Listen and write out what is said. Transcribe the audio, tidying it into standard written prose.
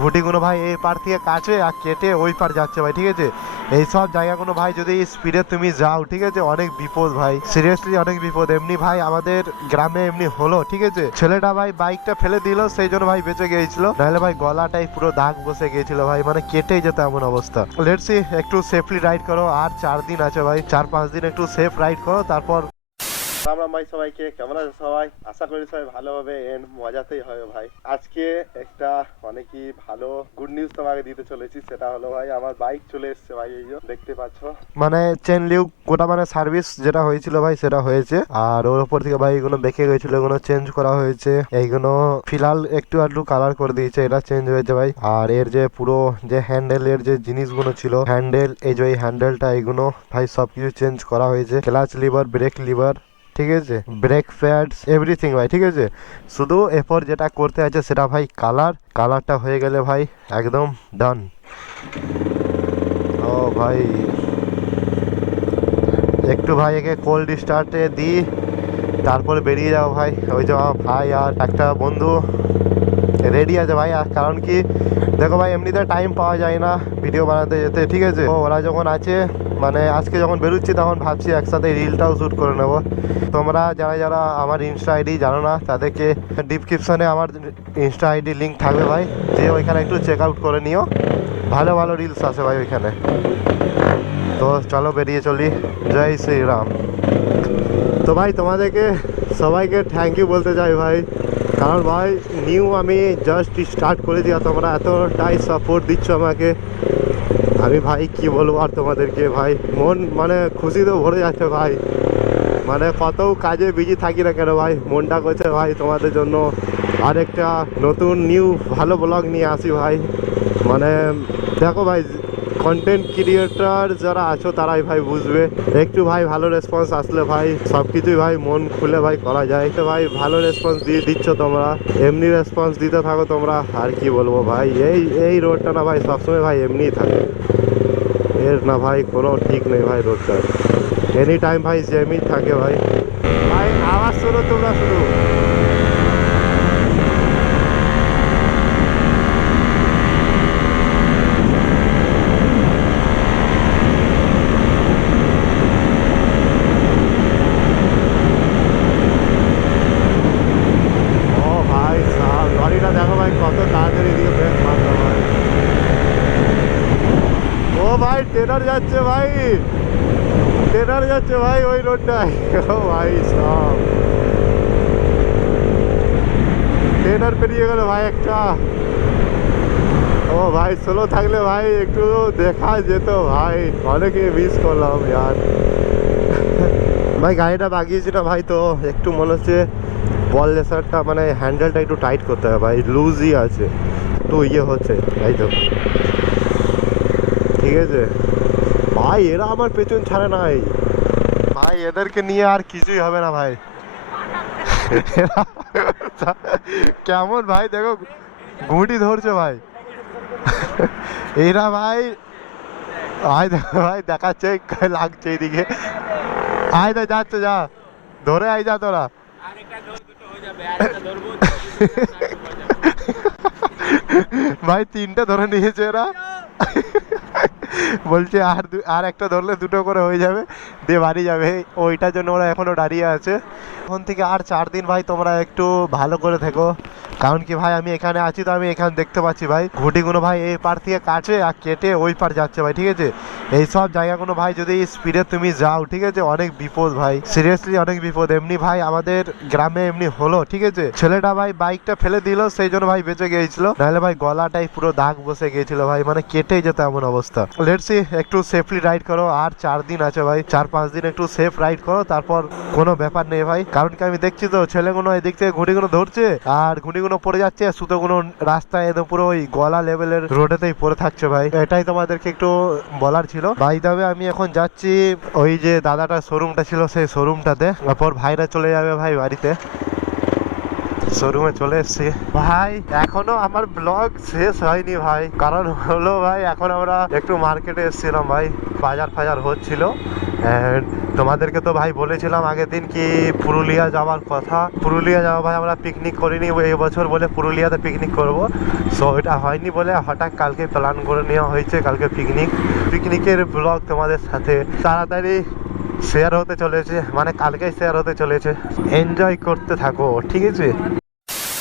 ঘুটিগুলো ভাই এই পার থেকে কাছে আর কেটে ওই পার যাচ্ছে ভাই, ঠিক আছে। এইসব জায়গাগুলো ভাই যদি স্পিডে তুমি যাও, ঠিক আছে, অনেক বিপদ ভাই, সিরিয়াসলি অনেক বিপদ। এমনি ভাই আমাদের গ্রামে এমনি হলো, ঠিক আছে, ছেলেটা ভাই বাইকটা ফেলে দিল, সেই জন্য ভাই বেঁচে গিয়েছিল, নাহলে ভাই গলাটাই পুরো দাগ বসে গিয়েছিল ভাই, মানে কেটেই যেত এমন অবস্থা। লেটস সি, একটু সেফলি রাইড করো, আর 4 দিন আছে ভাই, 4-5 দিন একটু সেফ রাইড করো, তারপর। রাম রাম ভাই সবাইকে, কেমন আছে সবাই? আশা করি সবাই ভালো হবে এন্ড মজাতেই হবে ভাই। আজকে একটা অনেকই ভালো গুড নিউজ তোমাকে দিতে চলেছি, সেটা হলো ভাই আমার বাইক চলে এসেছে ভাই, এই যে দেখতে পাচ্ছ, মানে চেন লিউক গোটা মানে সার্ভিস যেটা হয়েছিল ভাই সেটা হয়েছে। আর ওর উপর থেকে ভাই এগুলো বেঁকে গেছিল, এগুলো চেঞ্জ করা হয়েছে, এইগুলো ফিলহাল একটু আধটু কালার করে দিয়েছে, এটা চেঞ্জ হয়েছে ভাই। আর এর যে পুরো যে হ্যান্ডেলের যে জিনিসগুলো ছিল, হ্যান্ডেল, এই যে হ্যান্ডেলটা, এইগুলো ভাই সবকিছু চেঞ্জ করা হয়েছে, ক্লাচ লিভার, ব্রেক লিভার, ঠিক আছে, ব্রেক প্যাডস, এভরিথিং ভাই, ঠিক আছে। শুধু এরপর যেটা করতে আছে সেটা ভাই কালারটা হয়ে গেলে ভাই একদম ডান। ও ভাই একটু ভাই একে কোল্ড স্টার্টে দিই, তারপরে বেরিয়ে যাও ভাই। ওই যে আমার ভাই আর একটা বন্ধু রেডি আছে ভাই, আর কারণ কি দেখো ভাই, এমনিতে টাইম পাওয়া যায় না ভিডিও বানাতে যেতে, ঠিক আছে। তো ওরা যখন আছে, মানে আজকে যখন বেরোচ্ছি তখন ভাবছি একসাথে রিলটাও শ্যুট করে নেব। তোমরা যারা যারা আমার ইনস্টা আইডি জানো না, তাদেরকে ডিসক্রিপশনে আমার ইনস্টা আইডি লিঙ্ক থাকবে ভাই, যে ওইখানে একটু চেক আউট করে নিও, ভালো ভালো রিলস আছে ভাই ওইখানে। তো চলো বেরিয়ে চলি, জয় শ্রীরাম। তো ভাই তোমাদেরকে সবাইকে থ্যাংক ইউ বলতে চাই ভাই, কারণ ভাই নিউ আমি জাস্ট স্টার্ট করেছি আর তোমরা এতটাই সাপোর্ট দিচ্ছ আমাকে, আমি ভাই কি বলবো আর তোমাদেরকে ভাই, মন মানে খুশিতে ভরে যাচ্ছে ভাই। মানে কত কাজে বিজি থাকি না কেন ভাই, মনটা করছে ভাই তোমাদের জন্য আরেকটা নতুন নিউ ভালো ব্লগ নিয়ে আসি ভাই। মানে দেখো ভাই, কন্টেন্ট ক্রিয়েটার যারা আছো তারাই ভাই বুঝবে, একটু ভাই ভালো রেসপন্স আসলে ভাই সব কিছুই ভাই মন খুলে ভাই করা যায়। তো ভাই ভালো রেসপন্স দিয়ে দিচ্ছ তোমরা, এমনি রেসপন্স দিতে থাকো তোমরা, আর কি বলবো ভাই, এই রোডটা না ভাই সবসময় ভাই এমনিই থাকে, এর না ভাই কোনো ঠিক নেই ভাই রোডটা, এনি টাইম ভাই জ্যামই থাকে ভাই। ভাই আওয়াজ শোনো তোমরা শুধু। ও ভাই সাহ, লরিটা দেখো ভাই কত তাড়াতাড়ি দিয়ে ব্রেক মারলো ভাই। ও ভাই ট্রেনার যাচ্ছে ভাই, ট্রেনার যাচ্ছে ভাই ওই রোডটায়। ও ভাই সাহ, ট্রেনার পেরিয়ে গেল ভাই একটা। ও ভাই স্লো থাকলে ভাই একটু দেখা যেত ভাই, অনেকে মিস করলাম ইয়ার। ভাই গাড়িটা বাগিয়েছি না ভাই, তো একটু মনে হচ্ছে বল রেসারটা মানে হ্যান্ডেলটা একটু টাইট করতে হবে ভাই, লুজই আছে, একটু ইয়ে হচ্ছে তাই তো, ঠিক আছে ভাই। এরা আমার পেছন ছাড়ে নাই ভাই, এদেরকে নিয়ে আর কিছুই হবে না ভাই। কেমন ভাই দেখো ঘুঁটি ধরছে ভাই, এরা ভাই, আয় দেখো ভাই দেখাচ্ছে লাগছে এইদিকে, আয় দা যাচ্ছে, যা ধরে আয়, যা তোরা। ভাই 3টে ধরে নিয়েছে এরা, বলছে আর একটা ধরলে 2টো করে হয়ে যাবে, দিয়ে বাড়ি যাবে, ওইটার জন্য ওরা এখনো দাঁড়িয়ে আছে। এখন থেকে আর 4 দিন ভাই তোমরা একটু ভালো করে থেকো, কারণ কি ভাই আমি এখানে আছি, তো আমি এখানে দেখতে পাচ্ছি ভাই ঘুটিগুলো ভাই এই পার থেকে কাটে আর কেটে ওই পার যাচ্ছে ভাই, ঠিক আছে। এইসব জায়গাগুলো ভাই যদি স্পিডে তুমি যাও, ঠিক আছে, অনেক বিপদ ভাই, সিরিয়াসলি অনেক বিপদ। এমনি ভাই আমাদের গ্রামে এমনি হলো, ঠিক আছে, ছেলেটা ভাই বাইকটা ফেলে দিল, সেই জন্য ভাই বেঁচে গিয়েছিল, নাহলে ভাই গলাটাই পুরো দাগ বসে গিয়েছিল ভাই, মানে কেটেই যেত এমন অবস্থা। লেটস সি, একটু সেফলি রাইড করো, আর 4 দিন আছে ভাই, 4-5 দিন একটু সেফ রাইড করো, তারপর কোনো ব্যাপার নেই ভাই। কারণ কি আমি দেখছি তো ছেলেগুলো এদিক থেকে ঘুড়িগুলো ধরছে আর ঘুড়িগুলো পড়ে যাচ্ছে, আর সুতোগুলো রাস্তায় একদম পুরো ওই গলা লেভেলের রোডেতেই পড়ে থাকছে ভাই, এটাই তোমাদেরকে একটু বলার ছিল ভাই। তবে আমি এখন যাচ্ছি ওই যে দাদাটার শোরুমটা ছিল সেই শোরুমটাতে, তারপর ভাইরা চলে যাবে ভাই বাড়িতে। শোরুমে চলে এসেছি ভাই। এখনো আমার ব্লগ শেষ হয়নি ভাই, কারণ হলো ভাই এখন আমরা একটু মার্কেটে এসেছিলাম ভাই, বাজার ফাজার হচ্ছিল। And তোমাদেরকে তো ভাই বলেছিলাম আগের দিন কি পুরুলিয়া যাওয়ার কথা। পুরুলিয়া যাওয়া ভাই, আমরা পিকনিক করিনি এই বছর বলে পুরুলিয়াতে পিকনিক করব। সো এটা হয়নি বলে হঠাৎ কালকে প্ল্যান করে নেওয়া হয়েছে, কালকে পিকনিকের ব্লগ তোমাদের সাথে তাড়াতাড়ি শেয়ার হতে চলেছে, মানে কালকেই শেয়ার হতে চলেছে। এনজয় করতে থাকো, ঠিক আছে।